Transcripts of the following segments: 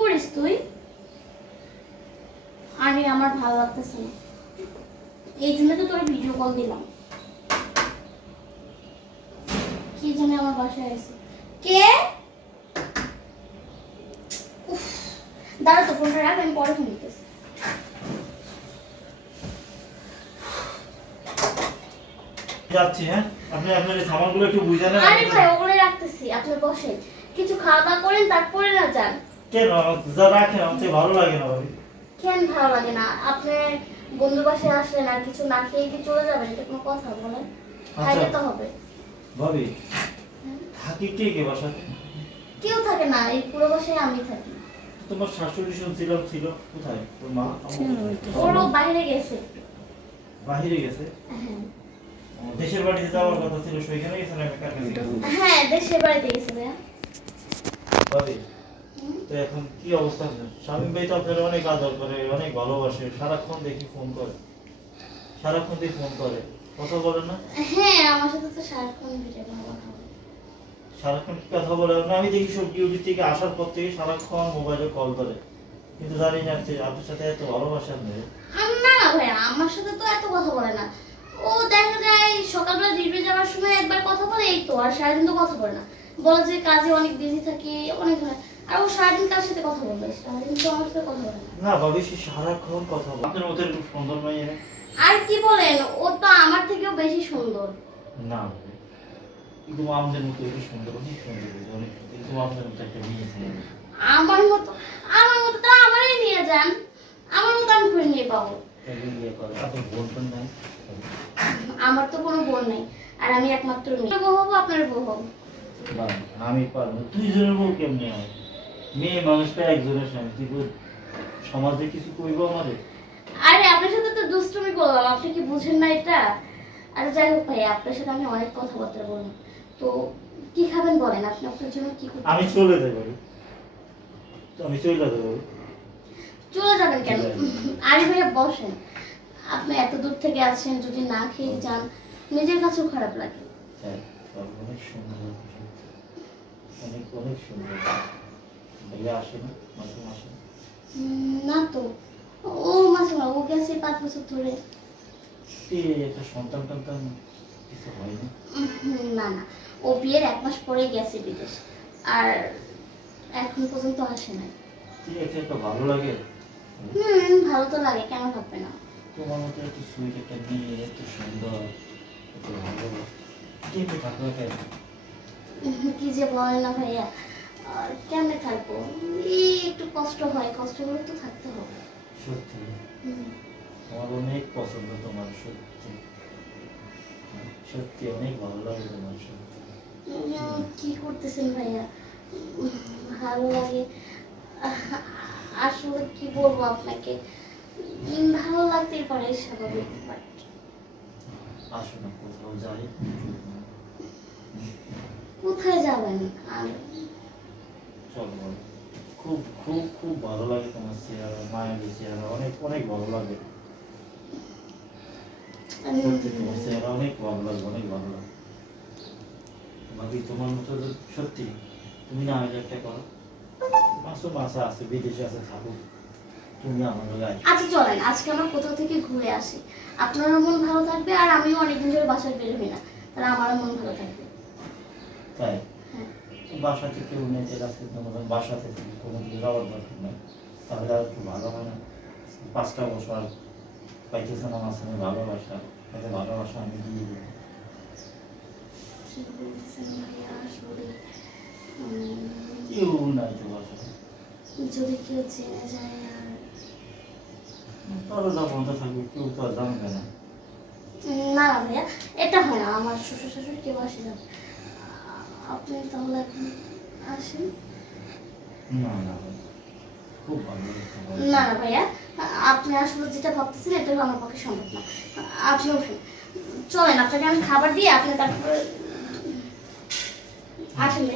করিস তুই? আরে আমার ভালো লাগতেছে না, এই জন্য তো তোর ভিডিও কল দিলাম। কি জানে আমার বাসায় আছে কে? দাঁড়া তো, ফোনটা রাখ, আমি পরে ফোন দিতেছি। যাচ্ছি। হ্যাঁ, আপনি আপনার সামানগুলো একটু বুঝে নেন। আরে ভাই ওগুলো রাখতেছি, আপনি বসেন, কিছু খাওয়া দাওয়া করেন তারপরে না যান। কেন যা রাখেন আমাকে ভালো লাগে না ভাবি। কেন ভালো লাগে না? আপনি বন্ধু বাসায় আসলেন আর কিছু না খেয়ে কি চলে যাবেন? এটা কোনো কথা বলেন? খাইতে তো হবে ভাবি। থাকি কে কে বাসাতে? কেউ থাকে না, এই পুরো বাসায় আমি থাকি। তোমার শাশুড়ি শুনছিলাম ছিল কোথায়? তোর মা? ওরা বাইরে গেছে। বাইরে গেছে? হ্যাঁ। দেশের বাড়িতে যাওয়ার কথা ছিল, সেখানে গেছে না কার কাছে? হ্যাঁ, দেশের বাড়িতে গেছে ভাইয়া। ভাবি তো এখন কি অবস্থা? স্বামী ভাই তো আপনার অনেক আদর করে, অনেক ভালোবাসে, সারাক্ষণ দেখি ফোন করে, সারাক্ষণ দেখি ফোন করে, কথা বলে না? হ্যাঁ, আমার সাথে তো সারাক্ষণ ভিডিও কল কথা বলে। সারাক্ষণ কি কথা বলে না? আমি দেখি সব ডিউটি থেকে আসার পর থেকে সারাক্ষণ মোবাইলে কল করে, কিন্তু জানি না যে আপনার সাথে এত ভালোবাসা নেই। না না ভাইয়া, আমার সাথে তো এত কথা বলে না। ও দেখা যায় সকালবেলা ডিউটি যাওয়ার সময় একবার কথা বলে, এই তো, আর সারাদিন তো কথা বলে না। বলে যে কাজে অনেক বিজি থাকে, অনেক হয়। আর ও সারাদিন কার সাথে কথা বলবে? সারাদিন তো আমার সাথে কথা বলে না। না ভাবি, সে সারাক্ষণ কথা বলে। আপনার মতো এরকম সুন্দর মেয়ে? আর কি বলেন, ও তো আমার থেকেও বেশি সুন্দর। না ভাবি, কিন্তু আমাদের মতো এত সুন্দর, অনেক সুন্দর, অনেক, কিন্তু আমাদের মতো একটা মেয়ে আছে। আমার মতো তো আমারই নিয়ে যান, আমার মতো আমি করে নিয়ে পাবো। আপনার বোন টোন নাই? আমার তো কোনো বোন নেই, আর আমি একমাত্র মেয়ে। বউ হবো, আপনার বউ হবো। আমি পারবো। দুইজনের বউ কেমনে হয়? মেয়ে মানুষটা একজনের স্বামী, তুই সমাজে কিছু কইব আমাদের? আরে আপনার সাথে তো দুষ্টুমি করলাম, আপনি কি বুঝেন না এটা? আর যাই হোক ভাই, আপনার সাথে আমি অনেক কথাবার্তা বললাম, তো কি খাবেন বলেন? আপনি আপনার জন্য কি করতে? আমি চলে যাবো, আমি চলে যাবো। চলে যাবেন কেন? আরে ভাইয়া বসেন, আপনি এত দূর থেকে আসছেন, যদি না খেয়ে যান নিজের কাছেও খারাপ লাগে। হ্যাঁ, অনেক সুন্দর, অনেক অনেক সুন্দর। ভাইয়া আসে না? মাসে মাসে? না তো, ও মাসে ও গেছে 5 বছর ধরে। একটা সন্তান টন্তান কিছু হয়নি? না না, ও বিয়ের 1 মাস পরে গেছে বিদেশ, আর এখন পর্যন্ত আসে নাই। ঠিক আছে, একটা ভালো লাগে। ভালো তো লাগে, কেন থাকবে না? তোমার মতো এত সুইট একটা মেয়ে, এত সুন্দর, এত ভালো, কেমনে থাকবে? কি যে বলে না ভাইয়া, আর কেমনে থাকবো? এই একটু কষ্ট হয়, কষ্ট করে তো থাকতে হবে। সত্যি আমার অনেক পছন্দ তোমার, সত্যি সত্যি অনেক ভালো লাগে তোমার, সত্যি। কি করতেছেন ভাইয়া? ভালো লাগে আসলে, কি বলবো আপনাকে, ভালো লাগতেই পারে, স্বাভাবিক। আসো না, কোথাও যাই। কোথায় যাবেন? চলো, খুব খুব খুব ভালো লাগে তোমার চেহারা, মায়ের চেহারা, অনেক অনেক ভালো লাগে। তোমার চেহারা অনেক ভালো লাগে, অনেক ভালো লাগে ভাবি। তোমার মতো সত্যি তুমি না হলে একটা করো, মাসা আছে, বিদেশে আছে, থাকুক, তুমি আমার গায়ে। আচ্ছা চলেন, আজকে আমরা কোথাও থেকে ঘুরে আসি, আপনারও মন ভালো থাকবে, আর আমিও অনেকদিন ধরে বাসায় বের হই না, তাহলে আমারও মন ভালো থাকবে। তাই? বাসা থেকে উন্নতির কাছে বাসা থেকে কোনো যাওয়ার দরকার নেই, তাহলে আর একটু ভালো হয় না? 5টা বছর পাইতেছে না আমার সঙ্গে ভালোবাসা, তাতে ভালোবাসা আমি দিয়ে দিই। কেউ নাই তো বাসা, যদি কেউ জেনে যায়, আর তারও যা বন্ধ থাকবে, কেউ তো আর জানবে না। না ভাইয়া, এটা হয় না, আমার শ্বশুর শাশুড়ি কেউ আসে না। আপনি তাহলে এখন আসেন। না না, খুব ভালো লাগে। না না ভাইয়া, আপনি আসলে যেটা ভাবতেছেন এটা আমার পক্ষে সম্ভব না। আপনি ওঠেন, চলেন, আপনাকে আমি খাবার দিয়ে আপনি তারপরে আসেন।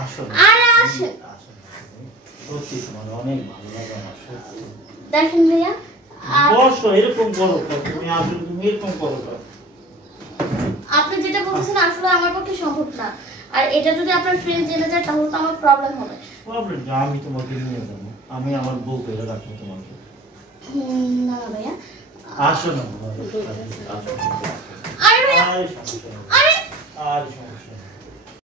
আসুন, আরে আসেন, সত্যি তোমার অনেক ভালো লাগে আমার, সত্যি। দেখেন ভাইয়া, বসো, এরকম করো, তুমি আসলে তুমি এরকম করো। আপনি যেটা বলছেন আসলে আমার পক্ষে সম্ভব না, আর এটা যদি আপনার ফ্রেন্ড জেনে যায় তাহলে তো আমার প্রবলেম হবে। প্রবলেম কি, আমি তোমাকে নিয়ে যাবো, আমি আমার বউ করে রাখবো তোমাকে। না না ভাইয়া। আসো না বাবা, আসো। আরে ভাইয়া, আর সমস্যা নেই, আরে আর সমস্যা নেই।